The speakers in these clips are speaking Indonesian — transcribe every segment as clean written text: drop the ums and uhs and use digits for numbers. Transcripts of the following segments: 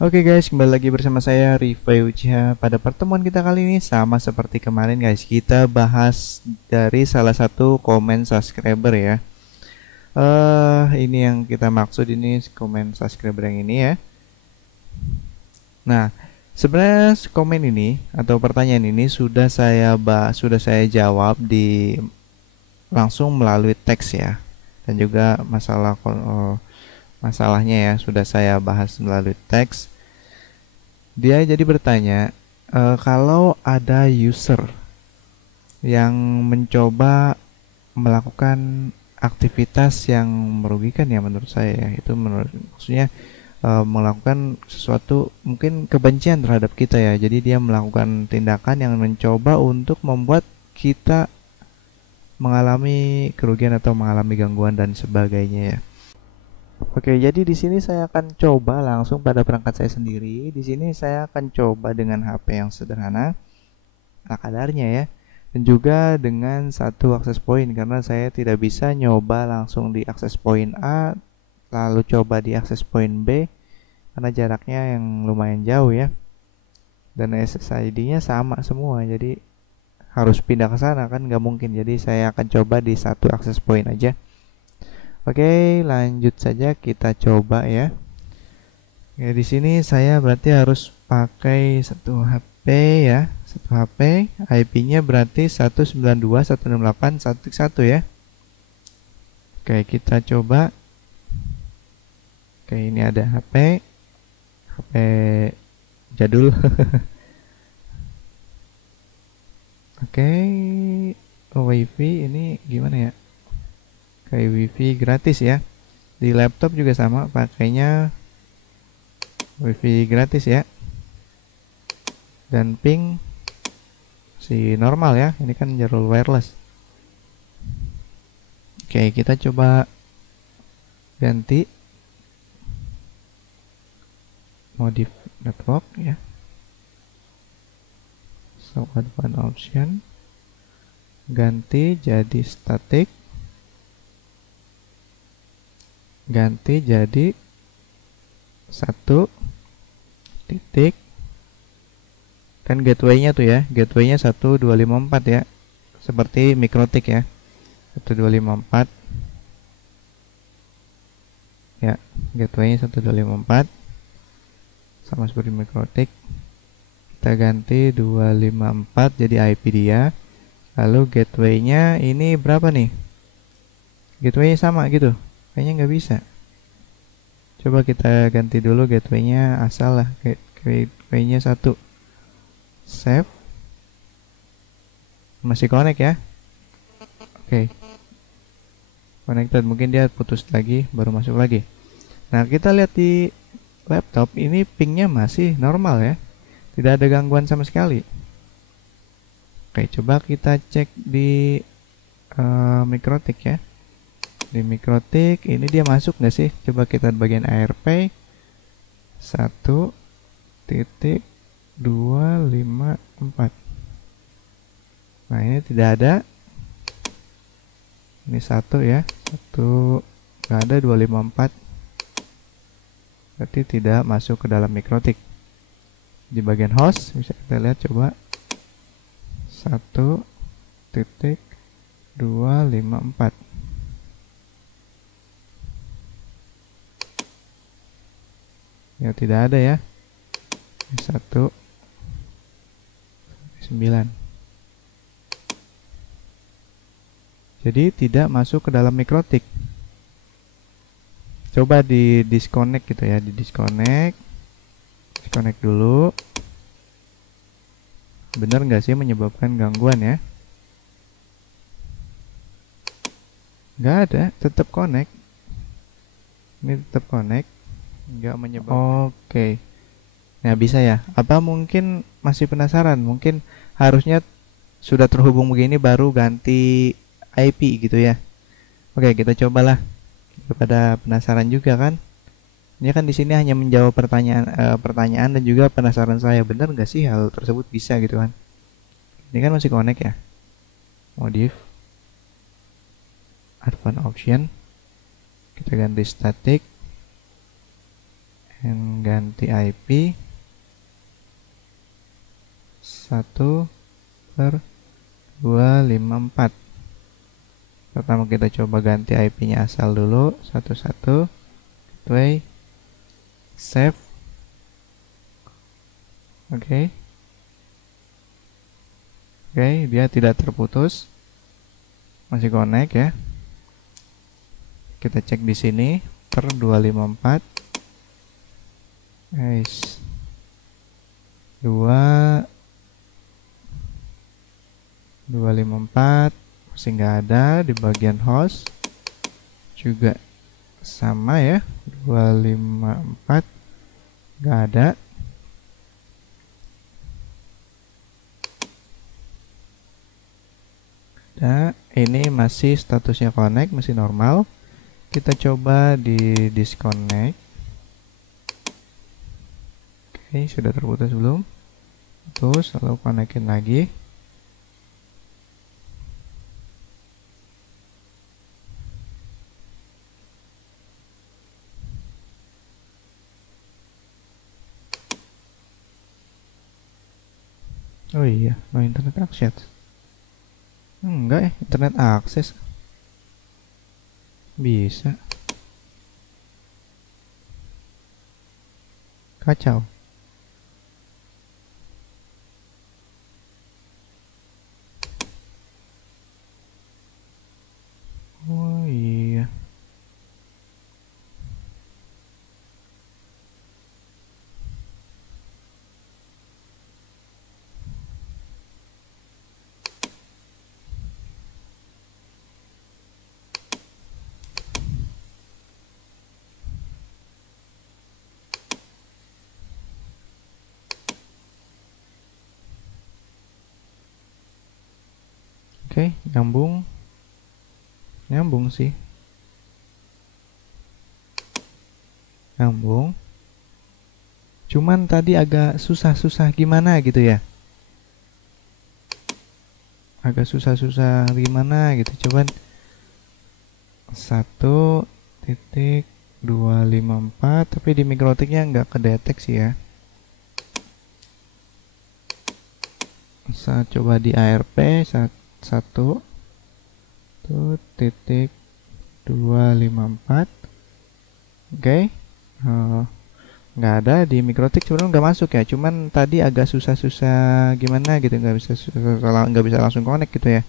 Oke guys, kembali lagi bersama saya Rifai Uchiha. Pada pertemuan kita kali ini sama seperti kemarin guys, kita bahas dari salah satu komen subscriber ya. Ini yang kita maksud, ini komen subscriber yang ini ya. Nah, sebenarnya komen ini atau pertanyaan ini sudah saya jawab di langsung melalui teks ya. Dan juga masalahnya ya sudah saya bahas melalui teks. Dia jadi bertanya, kalau ada user yang mencoba melakukan aktivitas yang merugikan ya menurut saya ya, itu maksudnya melakukan sesuatu mungkin kebencian terhadap kita ya. Jadi dia melakukan tindakan yang mencoba untuk membuat kita mengalami kerugian atau mengalami gangguan dan sebagainya ya. Oke, jadi di sini saya akan coba langsung pada perangkat saya sendiri. Di sini saya akan coba dengan HP yang sederhana, ala kadarnya ya, dan juga dengan satu akses point karena saya tidak bisa nyoba langsung di akses point A lalu coba di akses point B karena jaraknya yang lumayan jauh ya. Dan SSID-nya sama semua, jadi harus pindah ke sana kan nggak mungkin. Jadi saya akan coba di satu akses point aja. Oke, lanjut saja kita coba ya. Oke, di sini saya berarti harus pakai satu HP ya, satu HP. IP-nya berarti 192.168.1.1 ya. Oke, kita coba. Oke, ini ada HP jadul. Oke, WiFi ini gimana ya? Kayak WiFi gratis ya. Di laptop juga sama, pakainya WiFi gratis ya. Dan ping si normal ya. Ini kan jalur wireless. Oke, kita coba ganti modif network ya. So advanced option, ganti jadi static, ganti jadi 1 titik, kan gateway-nya tuh ya, gateway-nya 1254 ya, seperti mikrotik ya, 1254 ya, gateway-nya 1254 sama seperti mikrotik. Kita ganti 254 jadi IP dia. Lalu gateway-nya ini berapa nih? Gateway-nya sama gitu, kayaknya nggak bisa. Coba kita ganti dulu gateway-nya, asal lah, gateway-nya 1. Save. Masih connect ya. Oke. Connected, mungkin dia putus lagi baru masuk lagi. Nah, kita lihat di laptop ini pingnya masih normal ya. Tidak ada gangguan sama sekali. Oke, coba kita cek di mikrotik ya. Di mikrotik ini dia masuk nggak sih? Coba kita bagian ARP 1.254. Nah, ini tidak ada. Ini 1 ya. 1 nggak ada, 254. Berarti tidak masuk ke dalam mikrotik. Di bagian host bisa kita lihat, coba 1.254. Ya tidak ada ya. 1.9. Jadi tidak masuk ke dalam mikrotik. Coba di disconnect gitu ya, di disconnect dulu. Bener nggak sih menyebabkan gangguan ya? Nggak ada, tetap connect. Ini tetap connect, nggak menyebabkan. Oke. Nah, bisa ya. Apa mungkin masih penasaran? Mungkin harusnya sudah terhubung begini baru ganti IP gitu ya. Oke, kita cobalah. Pada penasaran juga kan? Ini kan di sini hanya menjawab pertanyaan dan juga penasaran saya, benar nggak sih hal tersebut bisa gitu kan? Ini kan masih connect ya. Modif, advanced option, kita ganti static, dan ganti IP 1/254. Pertama kita coba ganti IP-nya asal dulu 11, gateway, save. Oke, dia tidak terputus, masih connect ya. Kita cek di sini per 254. Guys, 254 masih nggak ada. Di bagian host juga sama ya, 254 nggak ada. Nah, ini masih statusnya connect, masih normal. Kita coba di disconnect. Oke, sudah terputus belum? Terus lalu connectin lagi. Oh iya, no internet access. Enggak ya, internet akses bisa. Kacau. Oh iya. Oke, nyambung sih, nyambung. Cuman tadi agak susah-susah gimana gitu ya, agak susah-susah gimana gitu. Coba 1.254, tapi di mikrotiknya nggak kedeteksi ya. Saya coba di ARP 1.254. Oke, nggak ada di mikrotik, sebenarnya nggak masuk ya. Cuman tadi agak susah-susah gimana gitu, nggak bisa langsung connect gitu ya.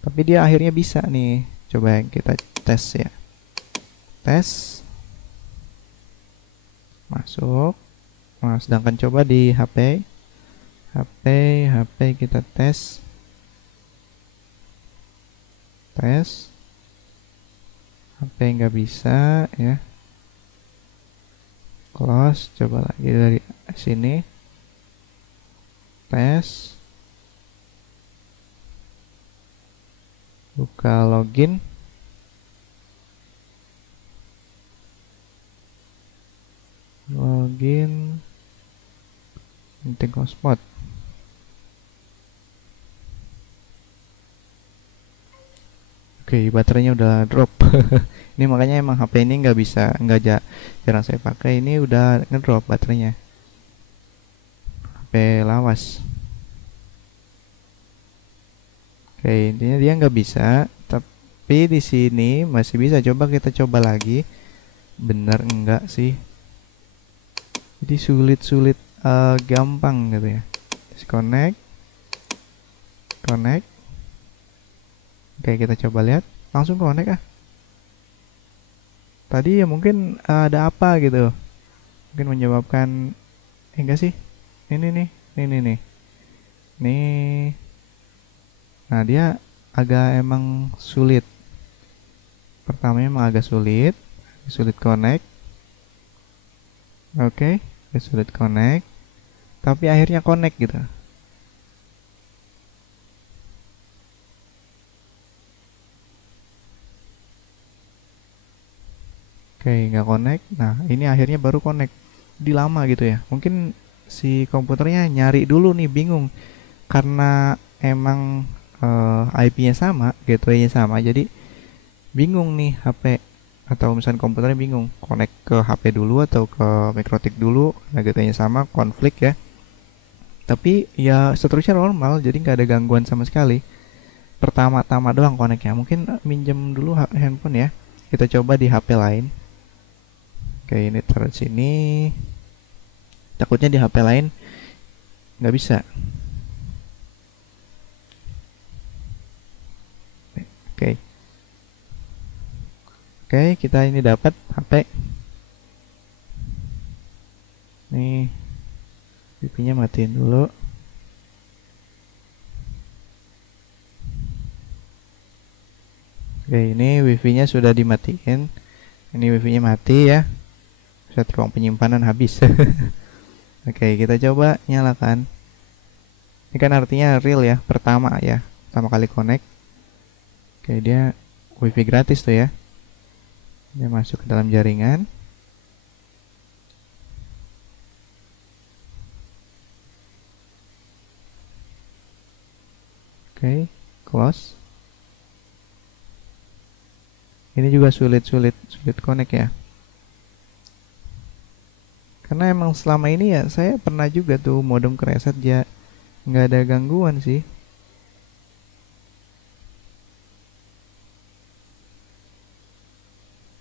Tapi dia akhirnya bisa nih. Coba kita tes ya. Tes. Masuk. Nah, sedangkan coba di HP kita tes. HP nggak bisa ya. Close. Coba lagi dari sini. Tes. Buka login. Penting hotspot. Oke, baterainya udah drop. Ini makanya emang HP ini jarang saya pakai. Ini udah ngedrop baterainya. HP lawas. Oke, intinya dia nggak bisa. Tapi di sini masih bisa. Coba kita coba lagi. Bener enggak sih? Jadi sulit gampang gitu ya. Disconnect. Connect. Oke, kita coba lihat. Langsung connect ah. Tadi ya mungkin ada apa gitu. Mungkin menyebabkan enggak sih? Ini nih. Nih. Nah, dia agak emang sulit. Pertamanya emang agak sulit connect. Oke, sulit connect. Tapi akhirnya connect gitu. Oke, nggak connect. Nah, ini akhirnya baru connect. Di lama gitu ya. Mungkin si komputernya nyari dulu nih, bingung. Karena emang IP-nya sama, gateway-nya sama. Jadi bingung nih HP atau misalnya komputernya bingung connect ke HP dulu atau ke MikroTik dulu, harganya sama, konflik ya. Tapi ya seterusnya normal, jadi nggak ada gangguan sama sekali. Pertama-tama doang connectnya, mungkin minjem dulu handphone ya. Kita coba di HP lain. Oke, ini taruh sini. Takutnya di HP lain nggak bisa. Oke. Oke, kita ini dapat HP. Nih, wifi-nya matiin dulu. Oke, ini wifi-nya sudah dimatiin. Ini wifi-nya mati ya. Set ruang penyimpanan habis. Oke, kita coba nyalakan. Ini kan artinya real ya, pertama ya, pertama kali connect. Oke, dia wifi gratis tuh ya. Dia masuk ke dalam jaringan. Oke, close. Ini juga sulit connect ya. Karena emang selama ini ya saya pernah juga tuh modem kereset ya, nggak ada gangguan sih.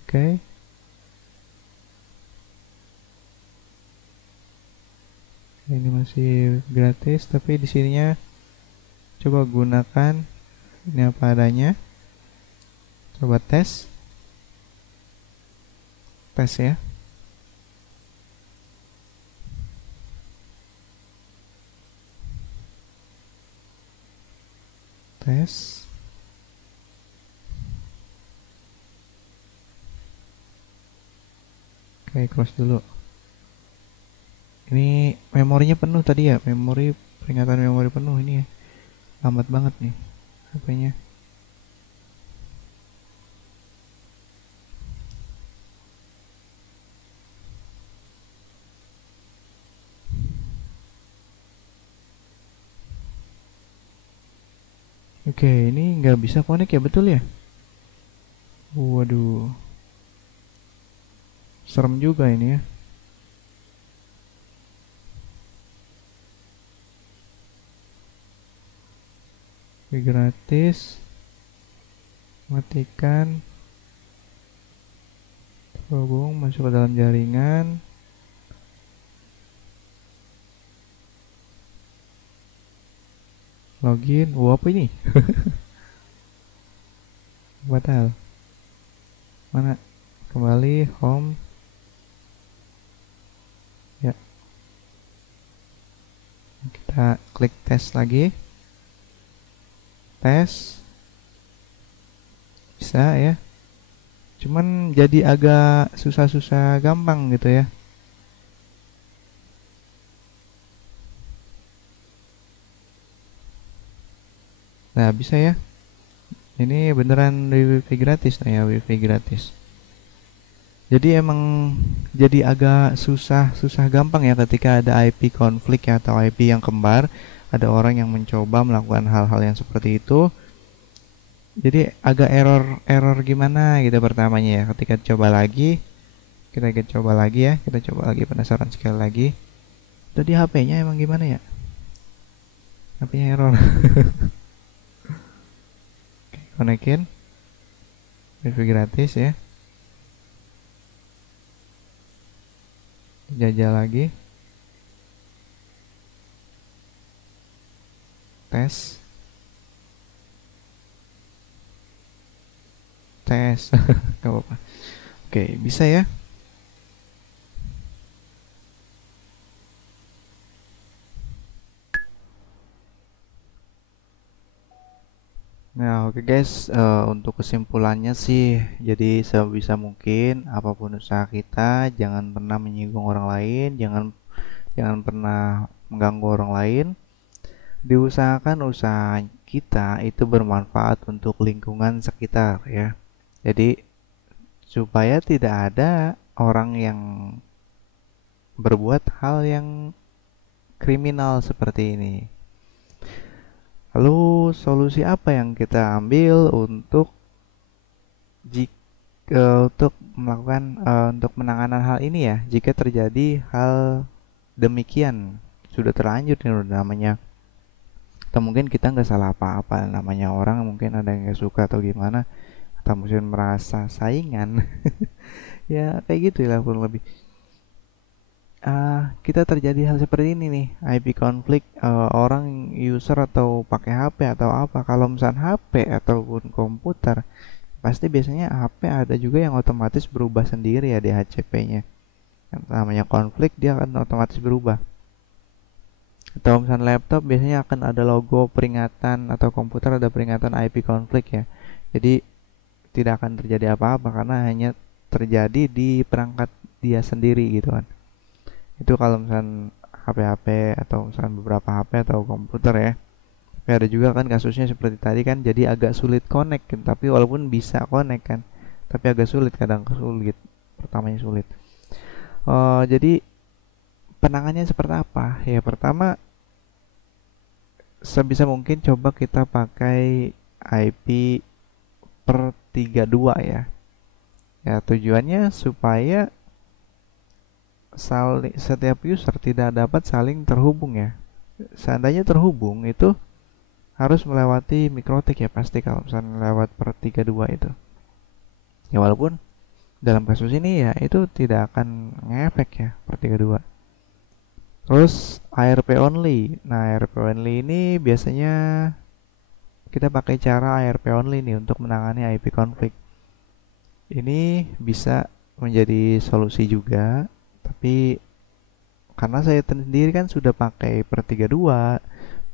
Oke. Ini masih gratis tapi di sininya coba gunakan ini apa adanya. Coba tes ya. Tes. Oke, close dulu. Ini memorinya penuh tadi ya, peringatan memori penuh ini ya. Lambat banget nih HP-nya. Oke, ini nggak bisa connect ya, betul ya? Waduh, serem juga ini ya. Oke, gratis. Matikan. Terhubung, masuk ke dalam jaringan. Login. Wow, apa ini? Batal. Mana? Kembali home. Ya. Kita klik tes lagi. Tes. Bisa ya. Cuman jadi agak susah-susah gampang gitu ya. Nah, bisa ya. Ini beneran wifi gratis nah ya, wifi gratis. Jadi emang jadi agak susah gampang ya ketika ada IP konflik ya, atau IP yang kembar. Ada orang yang mencoba melakukan hal-hal yang seperti itu. Jadi agak error gimana gitu pertamanya ya. Ketika coba lagi, kita coba lagi ya. Kita coba lagi, penasaran sekali lagi. Tadi HP-nya emang gimana ya? HP-nya error. Konekin wifi gratis ya. Jajal lagi. Tes. Gak apa-apa. Oke, bisa ya. Nah, oke guys, untuk kesimpulannya sih, jadi sebisa mungkin apapun usaha kita, jangan pernah menyinggung orang lain, jangan pernah mengganggu orang lain. Diusahakan usaha kita itu bermanfaat untuk lingkungan sekitar ya. Jadi supaya tidak ada orang yang berbuat hal yang kriminal seperti ini. Lalu solusi apa yang kita ambil untuk jika untuk melakukan untuk penanganan hal ini ya, jika terjadi hal demikian, sudah terlanjur nih udah namanya, atau mungkin kita nggak salah apa-apa, namanya orang mungkin ada yang nggak suka atau gimana, atau mungkin merasa saingan. Ya kayak gitu lah kurang lebih. Kita terjadi hal seperti ini nih, IP konflik, orang user atau pakai HP atau apa. Kalau misalnya HP ataupun komputer, pasti biasanya HP ada juga yang otomatis berubah sendiri ya DHCP-nya. Yang namanya konflik dia akan otomatis berubah. Atau misalnya laptop biasanya akan ada logo peringatan, atau komputer ada peringatan IP konflik ya. Jadi tidak akan terjadi apa-apa karena hanya terjadi di perangkat dia sendiri gitu kan. Itu kalau misalnya HP-HP atau misalnya beberapa HP atau komputer ya. Tapi ada juga kan kasusnya seperti tadi kan, jadi agak sulit connect kan. Tapi walaupun bisa connect kan, tapi agak sulit, kadang sulit, pertamanya sulit. Jadi penanganannya seperti apa ya? Pertama, sebisa mungkin coba kita pakai IP per 32 ya. Ya tujuannya supaya setiap user tidak dapat saling terhubung ya. Seandainya terhubung itu harus melewati mikrotik ya pasti, kalau misalnya lewat per 32 itu. Ya walaupun dalam kasus ini ya itu tidak akan ngefek ya per 32. Terus ARP only. Nah, ARP only ini biasanya kita pakai cara ARP only nih untuk menangani IP konflik. Ini bisa menjadi solusi juga, tapi karena saya sendiri kan sudah pakai per 32,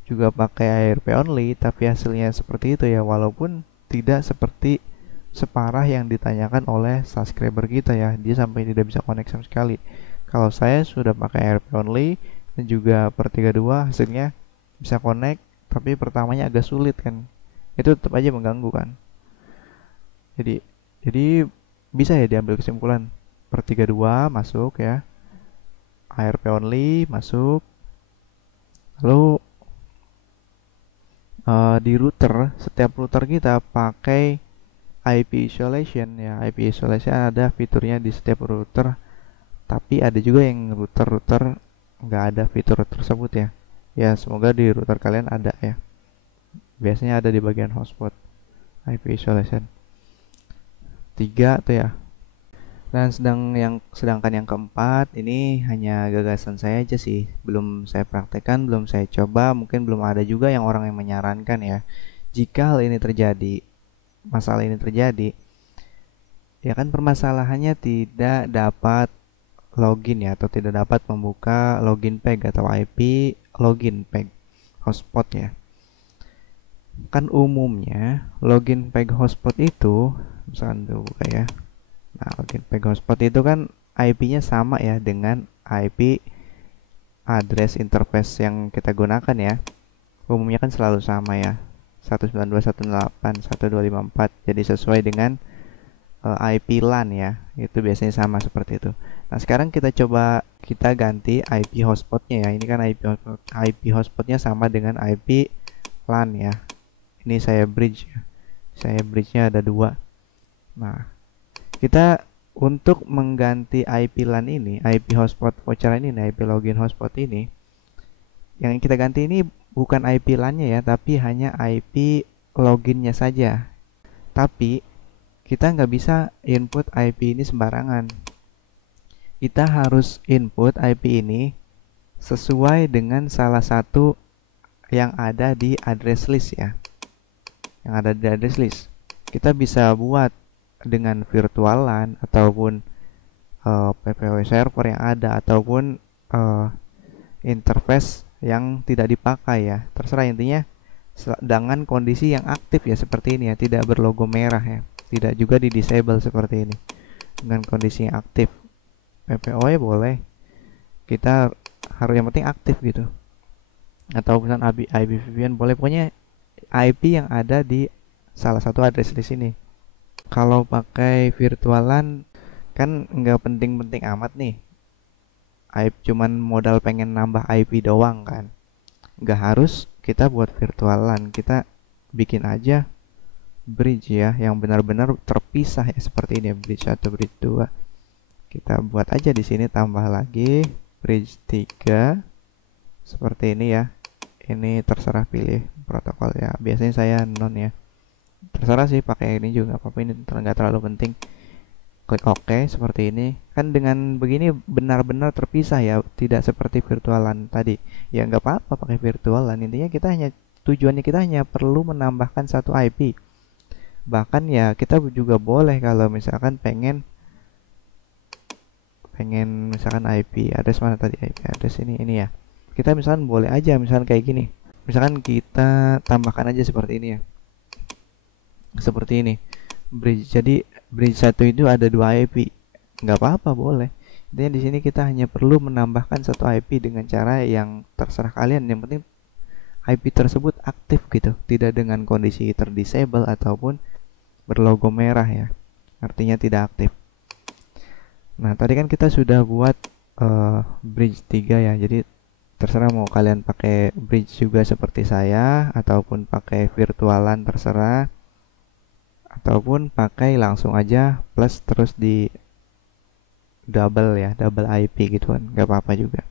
juga pakai ARP only, tapi hasilnya seperti itu ya, walaupun tidak seperti separah yang ditanyakan oleh subscriber kita ya, dia sampai tidak bisa connect sama sekali. Kalau saya sudah pakai ARP only dan juga per 32, hasilnya bisa connect, tapi pertamanya agak sulit kan, itu tetap aja mengganggu kan. Jadi bisa ya diambil kesimpulan, per 32 masuk ya, ARP only masuk, lalu di router, setiap router kita pakai IP isolation ya. IP isolation ada fiturnya di setiap router, tapi ada juga yang router-router nggak ada fitur tersebut ya. Ya semoga di router kalian ada ya, biasanya ada di bagian hotspot IP isolation 3 tuh ya. Dan sedangkan yang keempat ini hanya gagasan saya aja sih, belum saya praktekkan, belum saya coba, mungkin belum ada juga yang orang yang menyarankan ya. Jika hal ini terjadi, masalah ini terjadi, ya kan permasalahannya tidak dapat login ya, atau tidak dapat membuka login peg atau IP login peg hotspot ya. Kan umumnya login peg hotspot itu, misalkan dulu buka ya. Nah, login peg hotspot itu kan IP-nya sama ya dengan IP address interface yang kita gunakan ya. Umumnya kan selalu sama ya, 192.168.1.254. Jadi sesuai dengan IP LAN ya, itu biasanya sama seperti itu. Nah sekarang kita coba kita ganti IP hotspotnya ya. Ini kan IP hotspotnya sama dengan IP LAN ya. Ini saya bridge ya. Saya bridge-nya ada 2. Nah kita untuk mengganti IP LAN ini, IP hotspot voucher ini, IP login hotspot ini, yang kita ganti ini bukan IP LAN-nya ya, tapi hanya IP loginnya saja. Tapi kita nggak bisa input IP ini sembarangan. Kita harus input IP ini sesuai dengan salah satu yang ada di address list ya. Yang ada di address list. Kita bisa buat dengan virtual LAN ataupun PPW server yang ada, ataupun interface yang tidak dipakai ya. Terserah, intinya dengan kondisi yang aktif ya, seperti ini ya, tidak berlogo merah ya. Tidak juga di disable seperti ini. Dengan kondisi yang aktif. PPOE boleh, kita harus yang penting aktif gitu, atau misalnya IP VPN boleh, pokoknya IP yang ada di salah satu address di sini. Kalau pakai virtual LAN kan nggak penting-penting amat nih, IP cuman modal pengen nambah IP doang kan, nggak harus kita buat virtual LAN, kita bikin aja bridge ya, yang benar-benar terpisah ya, seperti ini, bridge 1, bridge 2. Kita buat aja di sini, tambah lagi bridge 3 seperti ini ya. Ini terserah pilih protokol ya. Biasanya saya non ya. Terserah sih, pakai ini juga apa-apa, ini nggak terlalu penting. Klik OK seperti ini. Kan dengan begini benar-benar terpisah ya, tidak seperti virtualan tadi. Ya nggak apa-apa pakai virtualan. Intinya kita hanya tujuannya kita hanya perlu menambahkan satu IP. Bahkan ya kita juga boleh kalau misalkan pengen misalkan IP address, mana tadi IP address ini ya. Kita misalkan boleh aja misalkan kayak gini. Misalkan kita tambahkan aja seperti ini ya. Seperti ini. Bridge, jadi bridge 1 itu ada 2 IP. Nggak apa-apa, boleh. Intinya di sini kita hanya perlu menambahkan satu IP dengan cara yang terserah kalian. Yang penting IP tersebut aktif gitu, tidak dengan kondisi terdisable ataupun berlogo merah ya. Artinya tidak aktif. Nah, tadi kan kita sudah buat bridge 3 ya. Jadi terserah mau kalian pakai bridge juga seperti saya ataupun pakai virtualan, terserah. Ataupun pakai langsung aja plus terus di double ya, double IP gitu kan, nggak apa-apa juga.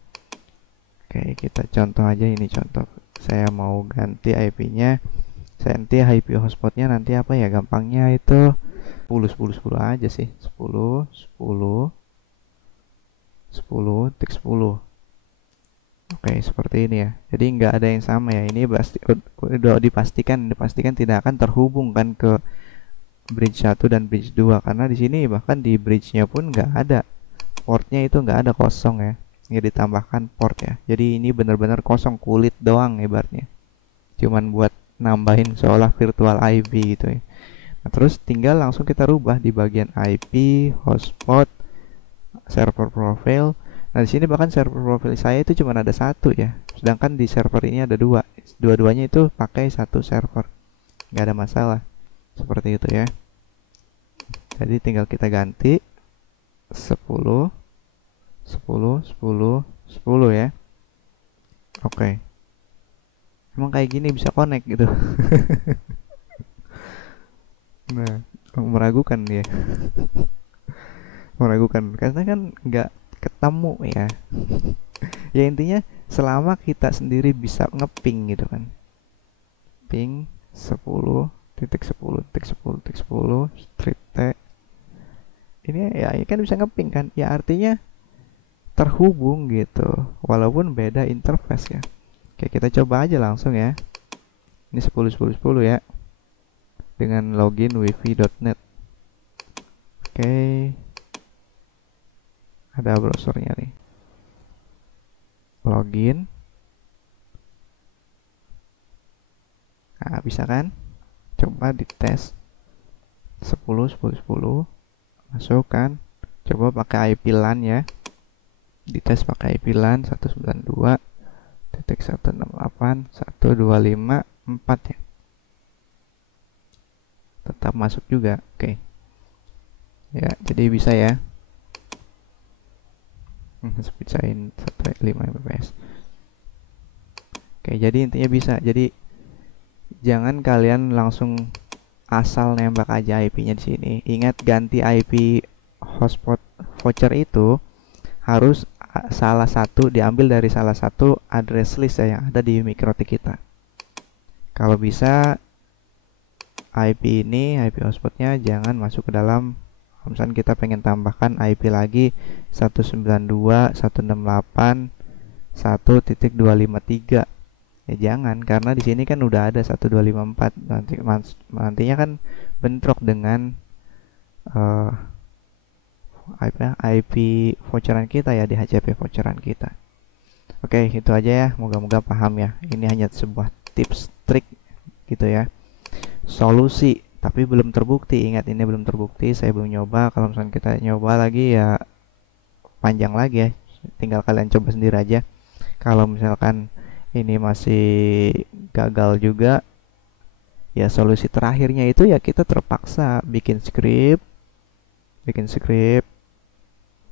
Oke, kita contoh aja, ini contoh. Saya mau ganti IP-nya. Saya nanti IP hotspotnya nanti apa ya, gampangnya itu 10 aja sih. 10 10 10 tik 10. Oke, seperti ini ya. Jadi nggak ada yang sama ya. Ini pasti udah dipastikan tidak akan terhubung kan ke bridge 1 dan bridge 2, karena di sini bahkan di bridge-nya pun nggak ada portnya, itu nggak ada, kosong ya, nggak ditambahkan port ya. Jadi ini benar-benar kosong, kulit doang ibaratnya, cuman buat nambahin seolah virtual IP gitu ya. Nah, terus tinggal langsung kita rubah di bagian IP, hotspot, server profile. Nah, di sini bahkan server profile saya itu cuma ada satu ya, sedangkan di server ini ada dua. Dua-duanya itu pakai satu server, nggak ada masalah. Seperti itu ya. Jadi tinggal kita ganti 10 10 10 10 ya. Oke. Emang kayak gini bisa connect gitu. Nah, meragukan dia. Meragukan karena kan nggak ketemu ya. Ya intinya selama kita sendiri bisa ngeping gitu kan. Ping 10 titik 10 titik 10 titik 10 strip T. Ini ya, ini kan bisa ngeping kan, ya artinya terhubung gitu, walaupun beda interface ya. Oke, kita coba aja langsung ya. Ini 10 10 10 ya, dengan login wifi.net. Oke, ada browsernya nih, login. Nah, bisa kan, coba dites 10 10 10 masuk kan. Coba pakai IP LAN ya, dites pakai IP LAN 192.168.125.4 ya, tetap masuk juga. Oke ya, jadi bisa ya. Speed sign 1.5 Mbps. Oke, jadi intinya bisa. Jadi jangan kalian langsung asal nembak aja IP-nya di sini. Ingat, ganti IP hotspot voucher itu harus salah satu diambil dari salah satu address list ya, yang ada di MikroTik kita. Kalau bisa IP ini, IP hotspotnya jangan masuk ke dalam. Misalnya kita pengen tambahkan IP lagi 192.168.1.253. Ya jangan, karena di sini kan udah ada 1254. Nantinya kan bentrok dengan IP voucheran kita ya, di HCP voucheran kita. Oke, itu aja ya, moga-moga paham ya. Ini hanya sebuah tips trik gitu ya, solusi, tapi belum terbukti. Ingat, ini belum terbukti, saya belum nyoba. Kalau misalnya kita nyoba lagi ya panjang lagi ya, tinggal kalian coba sendiri aja. Kalau misalkan ini masih gagal juga, ya solusi terakhirnya itu ya kita terpaksa bikin script.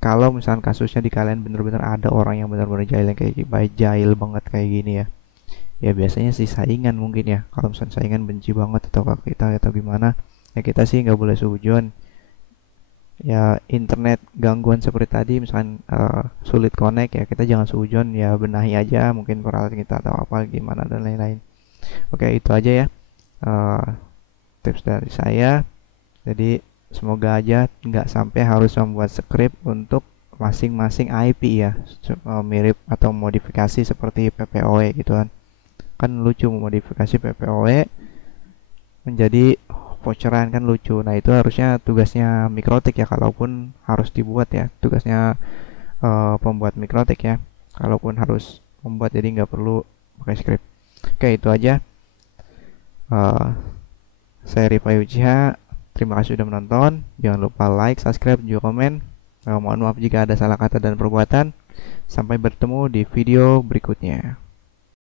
Kalau misalkan kasusnya di kalian bener-bener ada orang yang bener-bener jahil, kayak jahil banget kayak gini ya, Ya biasanya sih saingan mungkin ya. Kalau misalnya saingan benci banget atau ke kita atau gimana, ya kita sih nggak boleh sujon. Ya internet gangguan seperti tadi, misalkan sulit connect, ya kita jangan sujon, ya benahi aja mungkin peralatan kita atau apa gimana dan lain-lain. Oke, itu aja ya eh, tips dari saya. Jadi semoga aja nggak sampai harus membuat script untuk masing-masing IP ya, mirip atau modifikasi seperti PPOE gitu kan. Kan lucu modifikasi PPOE menjadi voucheran, kan lucu. Nah itu harusnya tugasnya Mikrotik ya, kalaupun harus dibuat ya, tugasnya pembuat Mikrotik ya, kalaupun harus membuat, jadi nggak perlu pakai script. Oke, itu aja. Eh, saya Rifa Uchiha. Terima kasih sudah menonton. Jangan lupa like, subscribe, juga komen. Mohon maaf jika ada salah kata dan perbuatan. Sampai bertemu di video berikutnya.